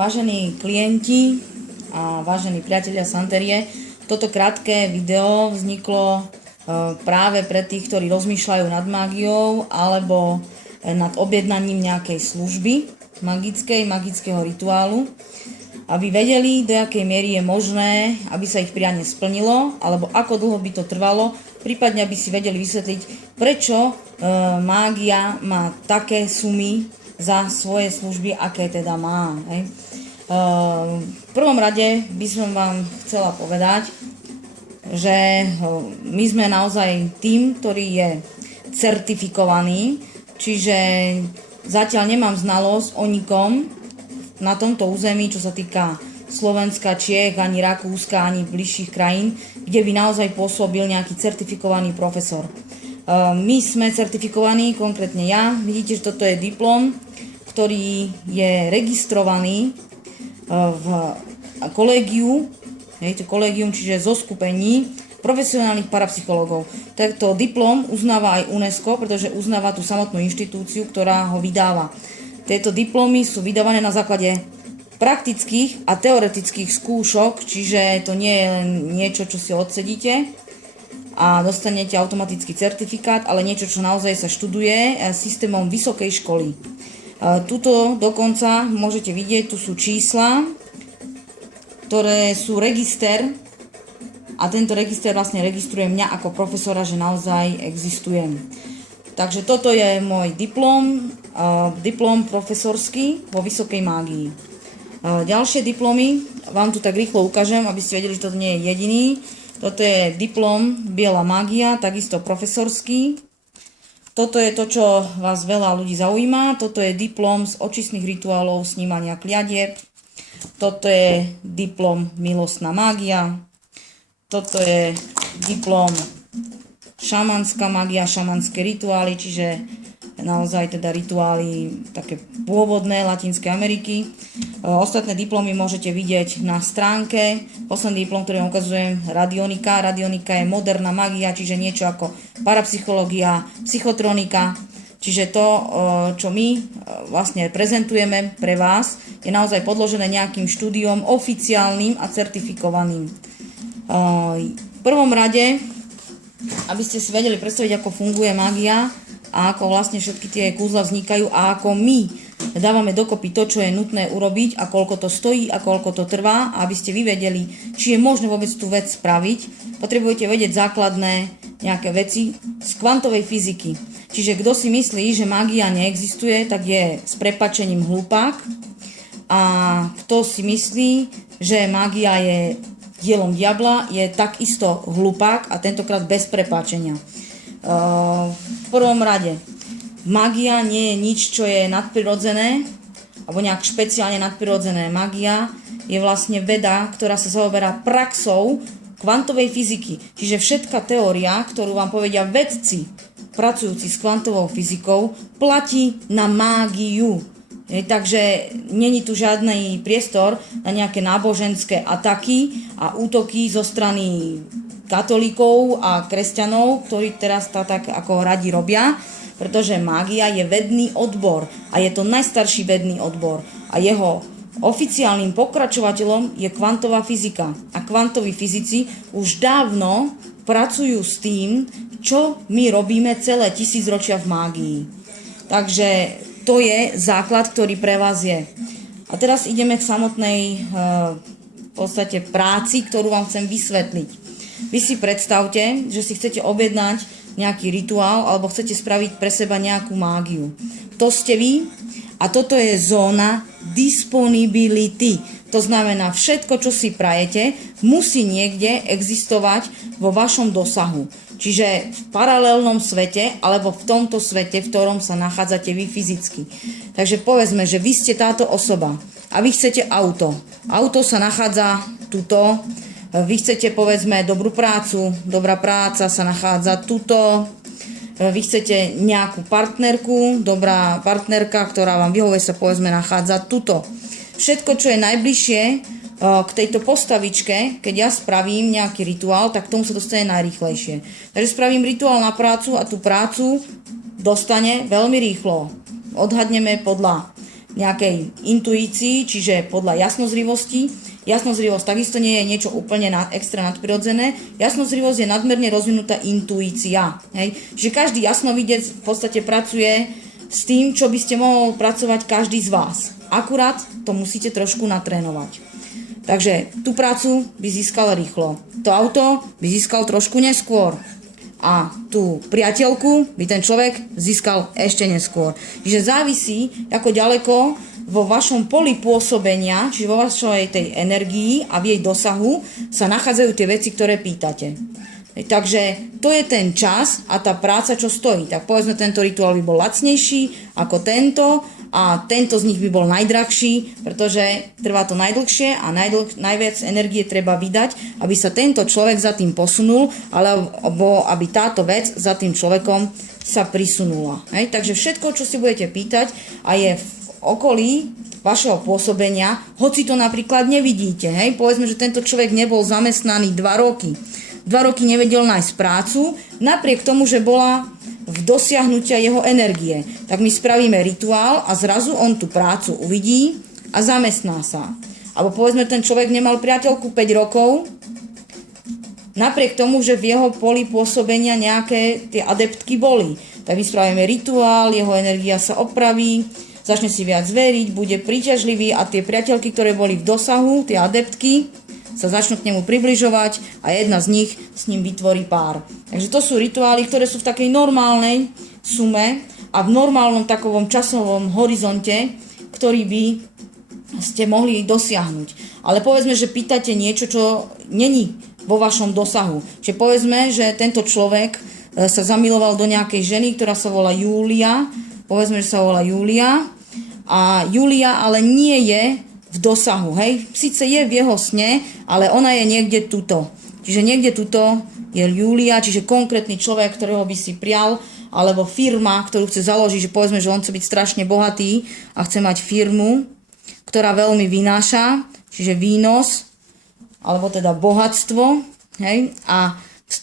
Vážení klienti a vážení priatelia Santerie, toto krátke video vzniklo práve pre tých, ktorí rozmýšľajú nad mágiou alebo nad objednaním nejakej služby magického rituálu, aby vedeli, do akej miery je možné, aby sa ich prianie splnilo, alebo ako dlho by to trvalo, prípadne aby si vedeli vysvetliť, prečo mágia má také sumy za svoje služby, aké teda má. V prvom rade by som vám chcela povedať, že my sme naozaj tým, ktorý je certifikovaný, čiže zatiaľ nemám znalosť o nikom na tomto území, čo sa týka Slovenska, Čiech, ani Rakúska, ani bližších krajín, kde by naozaj pôsobil nejaký certifikovaný profesor. My sme certifikovaní, konkrétne ja. Vidíte, že toto je diplom, ktorý je registrovaný v kolégiu, čiže zoskupení profesionálnych parapsychológov. Tento diplom uznáva aj UNESCO, pretože uznáva tú samotnú inštitúciu, ktorá ho vydáva. Tieto diplomy sú vydávané na základe praktických a teoretických skúšok, čiže to nie je len niečo, čo si odsedíte a dostanete automatický certifikát, ale niečo, čo naozaj sa študuje systémom vysokej školy. Tuto dokonca môžete vidieť, tu sú čísla, ktoré sú register a tento register vlastne registruje mňa ako profesora, že naozaj existujem. Takže toto je môj diplom profesorský vo vysokej mágii. Ďalšie diplomy vám tu tak rýchlo ukážem, aby ste vedeli, že toto nie je jediný. Toto je diplom Biela mágia, takisto profesorský. Toto je to, čo vás veľa ľudí zaujíma. Toto je diplom z očistných rituálov snímania kliadieb. Toto je diplom Milostná mágia. Toto je diplom šamanská mágia, šamanské rituály, čiže naozaj teda rituály také pôvodné Latinskej Ameriky. Ostatné diplomy môžete vidieť na stránke. Posledný diplom, ktorý vám ukazujem, radionika. Radionika je moderná magia, čiže niečo ako parapsychológia, psychotronika. Čiže to, čo my vlastne prezentujeme pre vás, je naozaj podložené nejakým štúdiom oficiálnym a certifikovaným. V prvom rade, aby ste si vedeli predstaviť, ako funguje magia a ako vlastne všetky tie kúzla vznikajú a ako my dávame dokopy to, čo je nutné urobiť a koľko to stojí a koľko to trvá, a aby ste vy vedeli, či je možné vôbec tú vec spraviť, potrebujete vedieť základné nejaké veci z kvantovej fyziky. Čiže kto si myslí, že mágia neexistuje, tak je s prepáčením hlupák, a kto si myslí, že mágia je dielom diabla, je takisto hlupák a tentokrát bez prepáčenia. V prvom rade, mágia nie je nič, čo je nadprirodzené alebo nejak špeciálne nadprirodzené. Mágia je vlastne veda, ktorá sa zaoberá praxou kvantovej fyziky. Čiže všetká teória, ktorú vám povedia vedci pracujúci s kvantovou fyzikou, platí na mágiu. Takže není tu žiadny priestor na nejaké náboženské ataky a útoky zo strany katolíkov a kresťanov, ktorí teraz tak ako radi robia, pretože mágia je vedný odbor a je to najstarší vedný odbor a jeho oficiálnym pokračovateľom je kvantová fyzika. A kvantoví fyzici už dávno pracujú s tým, čo my robíme celé tisícročia v mágii. Takže to je základ, ktorý pre vás je. A teraz ideme k samotnej v podstate práci, ktorú vám chcem vysvetliť. Vy si predstavte, že si chcete objednať nejaký rituál alebo chcete spraviť pre seba nejakú mágiu. To ste vy a toto je zóna disponibility. To znamená, všetko, čo si prajete, musí niekde existovať vo vašom dosahu. Čiže v paralelnom svete, alebo v tomto svete, v ktorom sa nachádzate vy fyzicky. Takže povedzme, že vy ste táto osoba a vy chcete auto. Auto sa nachádza tuto. Vy chcete, povedzme, dobrú prácu. Dobrá práca sa nachádza tuto. Vy chcete nejakú partnerku. Dobrá partnerka, ktorá vám vyhovuje, sa, povedzme, nachádza tuto. Všetko, čo je najbližšie k tejto postavičke, keď ja spravím nejaký rituál, tak k tomu sa dostane najrýchlejšie. Takže spravím rituál na prácu a tú prácu dostane veľmi rýchlo. Odhadneme podľa nejakej intuícii, čiže podľa jasnozrivosti. Jasnozrivosť takisto nie je niečo úplne extra nadprirodzené. Jasnozrivosť je nadmerne rozvinutá intuícia. Hej? Čiže každý jasnovidec v podstate pracuje s tým, čo by ste mohol pracovať každý z vás. Akurát to musíte trošku natrénovať. Takže tú prácu by získal rýchlo. To auto by získal trošku neskôr. A tú priateľku by ten človek získal ešte neskôr. Čiže závisí, ako ďaleko vo vašom poli pôsobenia, čiže vo vašej tej energii a v jej dosahu sa nachádzajú tie veci, ktoré pýtate. Takže to je ten čas a tá práca, čo stojí. Tak povedzme, tento rituál by bol lacnejší ako tento a tento z nich by bol najdrahší, pretože trvá to najdlhšie a najviac energie treba vydať, aby sa tento človek za tým posunul, alebo aby táto vec za tým človekom sa prisunula. Hej? Takže všetko, čo si budete pýtať a je v okolí vašeho pôsobenia, hoci to napríklad nevidíte. Hej? Povedzme, že tento človek nebol zamestnaný 2 roky. 2 roky nevedel nájsť prácu, napriek tomu, že bola v dosiahnutia jeho energie. Tak my spravíme rituál a zrazu on tú prácu uvidí a zamestná sa. Alebo povedzme, ten človek nemal priateľku 5 rokov, napriek tomu, že v jeho poli pôsobenia nejaké tie adeptky boli. Tak my spravíme rituál, jeho energia sa opraví, začne si viac veriť, bude príťažlivý a tie priateľky, ktoré boli v dosahu, tie adeptky, sa začnú k nemu približovať a jedna z nich s ním vytvorí pár. Takže to sú rituály, ktoré sú v takej normálnej sume a v normálnom takovom časovom horizonte, ktorý by ste mohli dosiahnuť. Ale povedzme, že pýtate niečo, čo není vo vašom dosahu. Čiže povedzme, že tento človek sa zamiloval do nejakej ženy, ktorá sa volá Júlia. Povedzme, že sa volá Júlia. A Júlia ale nie je v dosahu, hej. Sice je v jeho sne, ale ona je niekde tuto. Čiže niekde tuto je Júlia, čiže konkrétny človek, ktorého by si prial, alebo firma, ktorú chce založiť, že povedzme, že on chce byť strašne bohatý a chce mať firmu, ktorá veľmi vynáša, čiže výnos, alebo teda bohatstvo, hej. A v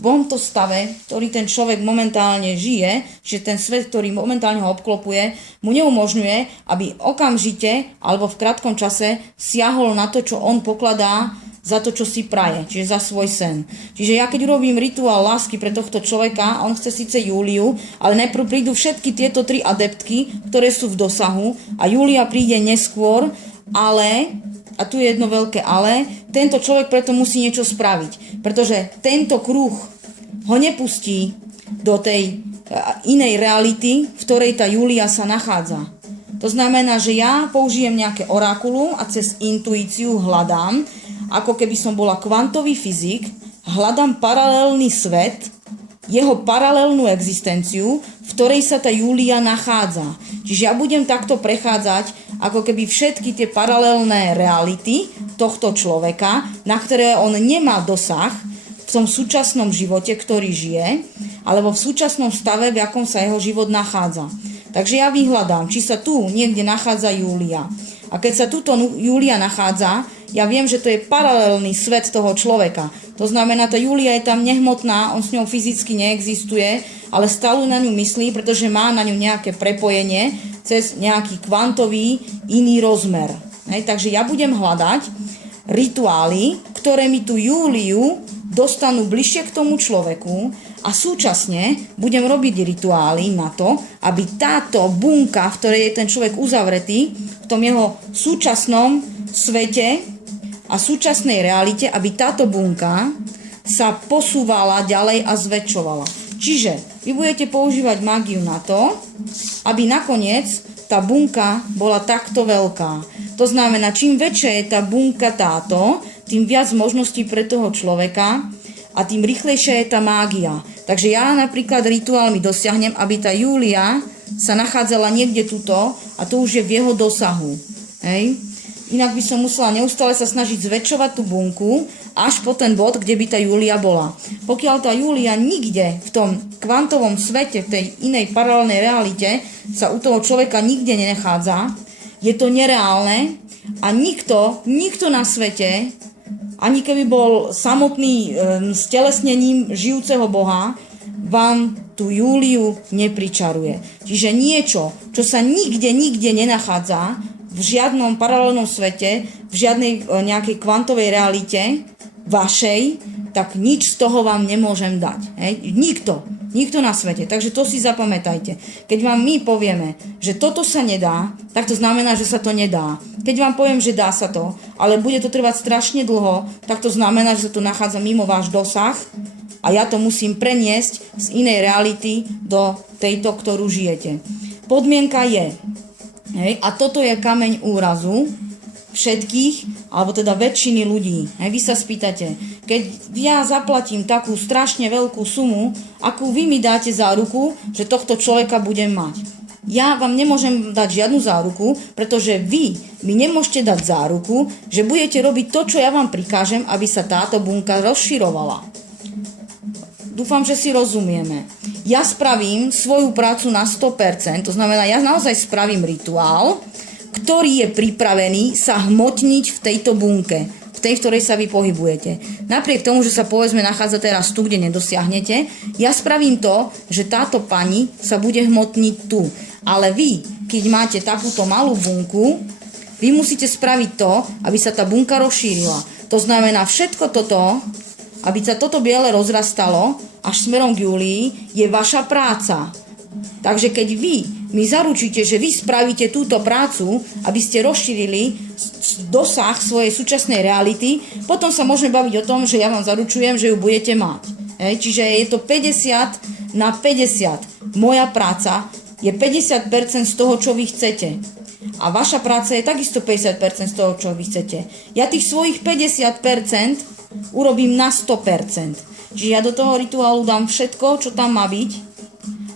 tomto stave, ktorý ten človek momentálne žije, že ten svet, ktorý momentálne ho obklopuje, mu neumožňuje, aby okamžite alebo v krátkom čase siahol na to, čo on pokladá za to, čo si praje, čiže za svoj sen. Čiže ja keď urobím rituál lásky pre tohto človeka, on chce síce Júliu, ale najprv prídu všetky tieto 3 adeptky, ktoré sú v dosahu a Júlia príde neskôr, ale... A tu je jedno veľké ale, tento človek preto musí niečo spraviť, pretože tento kruh ho nepustí do tej inej reality, v ktorej tá Júlia sa nachádza. To znamená, že ja použijem nejaké orákulum a cez intuíciu hľadám, ako keby som bola kvantový fyzik, hľadám paralelný svet, jeho paralelnú existenciu, v ktorej sa tá Júlia nachádza. Čiže ja budem takto prechádzať ako keby všetky tie paralelné reality tohto človeka, na ktoré on nemá dosah v tom súčasnom živote, ktorý žije, alebo v súčasnom stave, v akom sa jeho život nachádza. Takže ja vyhľadám, či sa tu niekde nachádza Júlia. A keď sa tuto Júlia nachádza, ja viem, že to je paralelný svet toho človeka. To znamená, tá Júlia je tam nehmotná, on s ňou fyzicky neexistuje, ale stále na ňu myslí, pretože má na ňu nejaké prepojenie cez nejaký kvantový iný rozmer. Takže ja budem hľadať rituály, ktoré mi tú Júliu dostanú bližšie k tomu človeku a súčasne budem robiť rituály na to, aby táto bunka, v ktorej je ten človek uzavretý, v tom jeho súčasnom svete a súčasnej realite, aby táto bunka sa posúvala ďalej a zväčšovala. Čiže vy budete používať mágiu na to, aby nakoniec tá bunka bola takto veľká. To znamená, čím väčšia je tá bunka táto, tým viac možností pre toho človeka a tým rýchlejšia je tá mágia. Takže ja napríklad rituálmi dosiahnem, aby tá Júlia sa nachádzala niekde tuto a to už je v jeho dosahu. Hej? Inak by som musela neustále sa snažiť zväčšovať tú bunku až po ten bod, kde by tá Júlia bola. Pokiaľ tá Júlia nikde v tom kvantovom svete, v tej inej paralelnej realite sa u toho človeka nikde nenachádza, je to nereálne a nikto na svete, ani keby bol samotný stelesnením žijúceho Boha, vám tú Júliu nepričaruje. Čiže niečo, čo sa nikde nenachádza, v žiadnom paralelnom svete, v žiadnej nejakej kvantovej realite vašej, tak nič z toho vám nemôžem dať. Hej? Nikto na svete. Takže to si zapamätajte. Keď vám my povieme, že toto sa nedá, tak to znamená, že sa to nedá. Keď vám poviem, že dá sa to, ale bude to trvať strašne dlho, tak to znamená, že sa to nachádza mimo váš dosah a ja to musím preniesť z inej reality do tejto, ktorú žijete. Podmienka je, hej, a toto je kameň úrazu všetkých, alebo teda väčšiny ľudí. Hej, vy sa spýtate, keď ja zaplatím takú strašne veľkú sumu, akú vy mi dáte záruku, že tohto človeka budem mať. Ja vám nemôžem dať žiadnu záruku, pretože vy mi nemôžete dať záruku, že budete robiť to, čo ja vám prikážem, aby sa táto bunka rozširovala. Dúfam, že si rozumieme. Ja spravím svoju prácu na 100%, to znamená, ja naozaj spravím rituál, ktorý je pripravený sa hmotniť v tejto bunke, v tej, v ktorej sa vy pohybujete. Napriek tomu, že sa povedzme nachádza teraz tu, kde nedosiahnete, ja spravím to, že táto pani sa bude hmotniť tu. Ale vy, keď máte takúto malú bunku, vy musíte spraviť to, aby sa tá bunka rozšírila. To znamená, všetko toto, aby sa toto biele rozrastalo až smerom k Júlii, je vaša práca. Takže keď vy mi zaručíte, že vy spravíte túto prácu, aby ste rozšírili dosah svojej súčasnej reality, potom sa môžeme baviť o tom, že ja vám zaručujem, že ju budete mať. Čiže je to 50 na 50. Moja práca je 50% z toho, čo vy chcete. A vaša práca je takisto 50% z toho, čo vy chcete. Ja tých svojich 50% urobím na 100%. Čiže ja do toho rituálu dám všetko, čo tam má byť.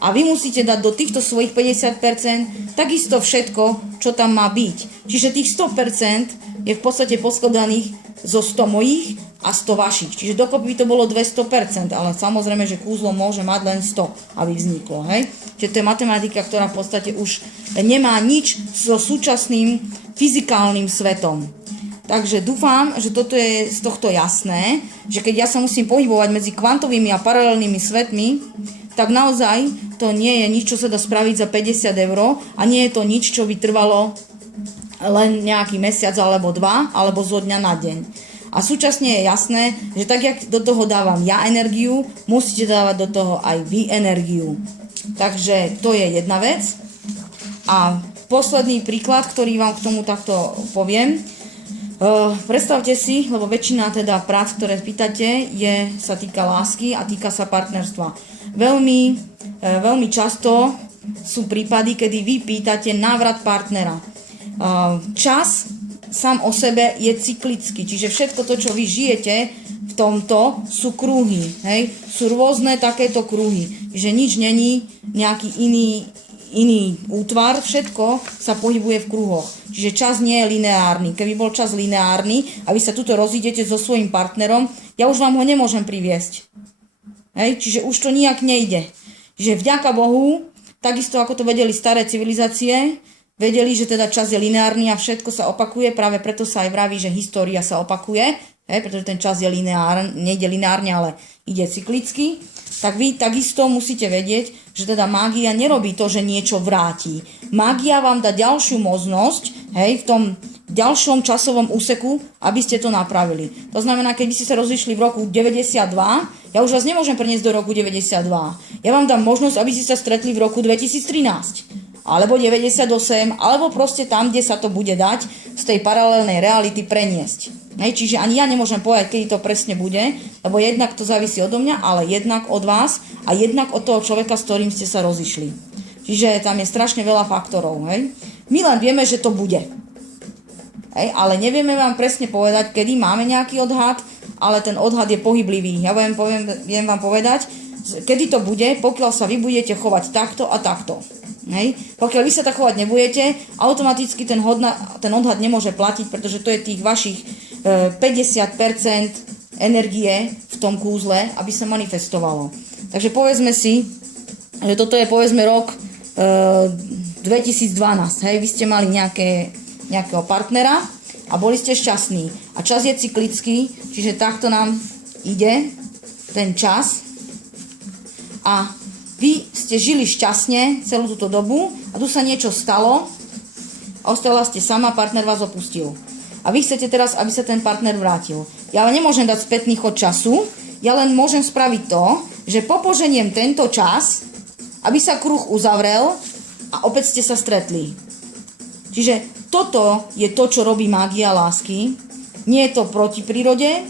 A vy musíte dať do týchto svojich 50% takisto všetko, čo tam má byť. Čiže tých 100% je v podstate poskladaných zo 100 mojich a 100 vašich. Čiže dokopy to bolo 200%, ale samozrejme, že kúzlo môže mať len 100, aby vzniklo. Hej? Čiže to je matematika, ktorá v podstate už nemá nič so súčasným fyzikálnym svetom. Takže dúfam, že toto je z tohto jasné, že keď ja sa musím pohybovať medzi kvantovými a paralelnými svetmi, tak naozaj to nie je nič, čo sa dá spraviť za 50 € a nie je to nič, čo by trvalo len nejaký mesiac alebo dva, alebo zo dňa na deň. A súčasne je jasné, že tak, jak do toho dávam ja energiu, musíte dávať do toho aj vy energiu. Takže to je jedna vec. A posledný príklad, ktorý vám k tomu takto poviem. Predstavte si, lebo väčšina teda prác, ktoré pýtate, sa týka lásky a týka sa partnerstva. Veľmi často sú prípady, kedy vy pýtate návrat partnera. Čas sám o sebe je cyklický, čiže všetko to, čo vy žijete v tomto, sú kruhy. Hej? Sú rôzne takéto kruhy, že nič není nejaký iný útvar, všetko sa pohybuje v kruhoch. Čiže čas nie je lineárny. Keby bol čas lineárny a vy sa tuto rozídete so svojím partnerom, ja už vám ho nemôžem priviesť. Hej? Čiže už to nijak nejde. Čiže vďaka Bohu, takisto ako to vedeli staré civilizácie, vedeli, že teda čas je lineárny a všetko sa opakuje, práve preto sa aj vraví, že história sa opakuje, pretože ten čas je nejde lineárne, ale ide cyklicky. Tak vy takisto musíte vedieť, že teda mágia nerobí to, že niečo vráti. Mágia vám dá ďalšiu možnosť, v tom ďalšom časovom úseku, aby ste to napravili. To znamená, keď by ste sa rozišli v roku 92, ja už vás nemôžem preniesť do roku 92. Ja vám dám možnosť, aby ste sa stretli v roku 2013. Alebo 98, alebo proste tam, kde sa to bude dať z tej paralelnej reality preniesť. Čiže ani ja nemôžem povedať, kedy to presne bude, lebo jednak to závisí odo mňa, ale jednak od vás a jednak od toho človeka, s ktorým ste sa rozišli. Čiže tam je strašne veľa faktorov. My len vieme, že to bude. Ale nevieme vám presne povedať, kedy máme nejaký odhad, ale ten odhad je pohyblivý. Ja viem vám povedať, kedy to bude, pokiaľ sa vy budete chovať takto a takto. Pokiaľ vy sa tak chovať nebudete, automaticky ten odhad nemôže platiť, pretože to je tých vašich 50% energie v tom kúzle, aby sa manifestovalo. Takže povedzme si, že toto je povedzme rok 2012. Vy ste mali nejakého partnera a boli ste šťastní. A čas je cyklický, čiže takto nám ide ten čas. A vy ste žili šťastne celú túto dobu a tu sa niečo stalo a ostala ste sama, partner vás opustil. A vy chcete teraz, aby sa ten partner vrátil. Ja nemôžem dať spätný chod času, ja len môžem spraviť to, že popoženiem tento čas, aby sa kruh uzavrel a opäť ste sa stretli. Čiže toto je to, čo robí mágia lásky. Nie je to proti prírode,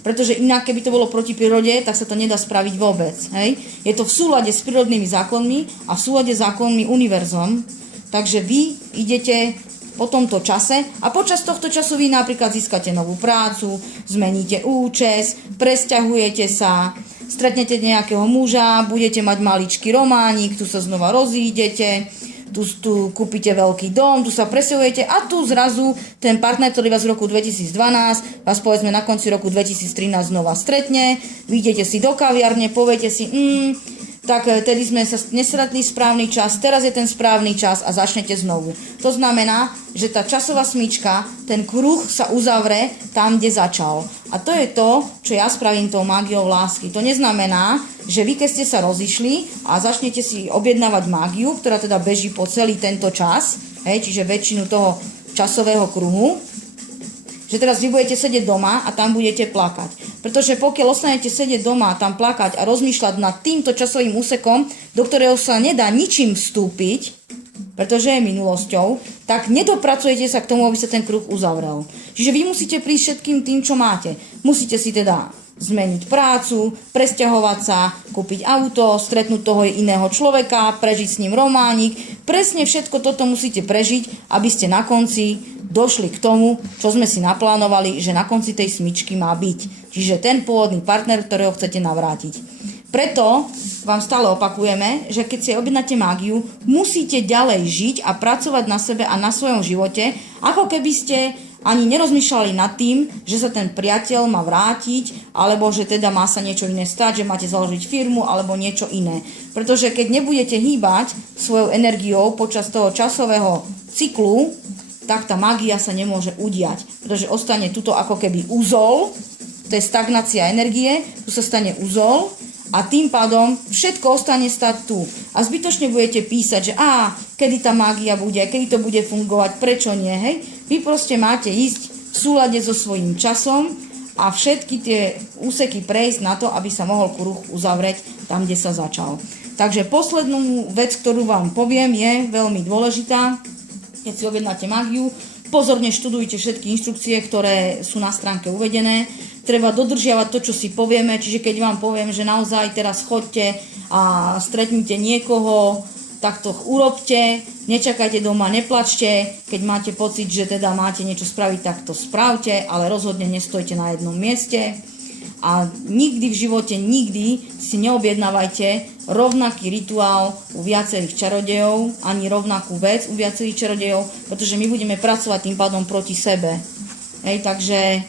pretože inak, keby to bolo proti prírode, tak sa to nedá spraviť vôbec. Hej? Je to v súlade s prírodnými zákonmi a v súlade s zákonmi univerzom. Takže vy idete po tomto čase a počas tohto času vy napríklad získate novú prácu, zmeníte účes, presťahujete sa, stretnete nejakého muža, budete mať maličký románik, tu sa znova rozídete, tu kúpite veľký dom, tu sa presťahujete a tu zrazu ten partner, ktorý vás v roku 2012, vás povedzme na konci roku 2013 znova stretne, vyjdete si do kaviarne, poviete si, tak tedy sme sa nestretli správny čas, teraz je ten správny čas a začnete znovu. To znamená, že tá časová smyčka, ten kruh sa uzavre tam, kde začal. A to je to, čo ja spravím tou mágiou lásky. To neznamená, že vy, keď ste sa rozišli a začnete si objednávať mágiu, ktorá teda beží po celý tento čas, čiže väčšinu toho časového kruhu, že teraz vy budete sedieť doma a tam budete plakať. Pretože pokiaľ ostanete sedieť doma a tam plakať a rozmýšľať nad týmto časovým úsekom, do ktorého sa nedá ničím vstúpiť, pretože je minulosťou, tak nedopracujete sa k tomu, aby sa ten kruh uzavrel. Čiže vy musíte prísť všetkým tým, čo máte. Musíte si teda zmeniť prácu, presťahovať sa, kúpiť auto, stretnúť toho iného človeka, prežiť s ním románik. Presne všetko toto musíte prežiť, aby ste na konci došli k tomu, čo sme si naplánovali, že na konci tej smyčky má byť. Čiže ten pôvodný partner, ktorého chcete navrátiť. Preto vám stále opakujeme, že keď si objednáte mágiu, musíte ďalej žiť a pracovať na sebe a na svojom živote, ako keby ste ani nerozmýšľali nad tým, že sa ten priateľ má vrátiť, alebo že teda má sa niečo iné stať, že máte založiť firmu, alebo niečo iné. Pretože keď nebudete hýbať svojou energiou počas toho časového cyklu, tak tá mágia sa nemôže udiať. Pretože ostane tuto ako keby úzol, to je stagnácia energie, tu sa stane úzol a tým pádom všetko ostane stať tu. A zbytočne budete písať, že kedy tá mágia bude, kedy to bude fungovať, prečo nie, hej? Vy proste máte ísť v súlade so svojím časom a všetky tie úseky prejsť na to, aby sa mohol kruh uzavrieť tam, kde sa začal. Takže poslednú vec, ktorú vám poviem, je veľmi dôležitá. Keď si objednáte mágiu, pozorne študujte všetky inštrukcie, ktoré sú na stránke uvedené. Treba dodržiavať to, čo si povieme, čiže keď vám poviem, že naozaj teraz choďte a stretnite niekoho, tak to urobte, nečakajte doma, neplačte, keď máte pocit, že teda máte niečo spraviť, tak to spravte, ale rozhodne nestojte na jednom mieste. A nikdy v živote, nikdy si neobjednávajte rovnaký rituál u viacerých čarodejov, ani rovnakú vec u viacerých čarodejov, pretože my budeme pracovať tým pádom proti sebe. Takže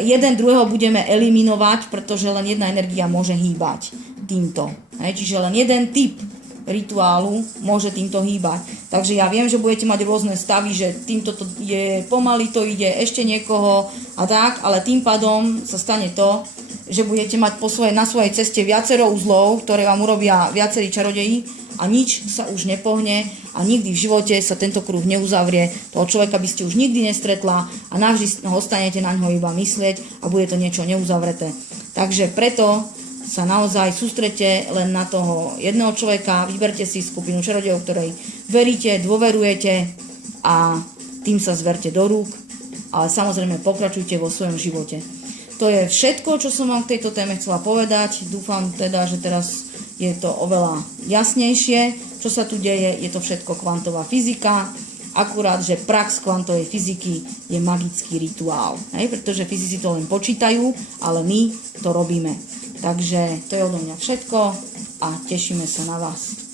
jeden druhého budeme eliminovať, pretože len jedna energia môže hýbať týmto. Čiže len jeden typ rituálu môže týmto hýbať. Takže ja viem, že budete mať rôzne stavy, že týmto to je pomaly, to ide ešte niekoho a tak, ale tým pádom sa stane to, že budete mať na svojej ceste viacero uzlov, ktoré vám urobia viacerí čarodeji a nič sa už nepohne a nikdy v živote sa tento kruh neuzavrie. Toho človeka by ste už nikdy nestretla a navždy ostanete na ňo iba myslieť a bude to niečo neuzavreté. Takže preto sa naozaj sústrete len na toho jedného človeka, vyberte si skupinu čarodejov, ktorej veríte, dôverujete a tým sa zverte do rúk, ale samozrejme pokračujte vo svojom živote. To je všetko, čo som vám k tejto téme chcela povedať. Dúfam teda, že teraz je to oveľa jasnejšie, čo sa tu deje. Je to všetko kvantová fyzika, akurát, že prax kvantovej fyziky je magický rituál. Pretože fyzici to len počítajú, ale my to robíme. Takže to je odo mňa všetko a tešíme sa na vás.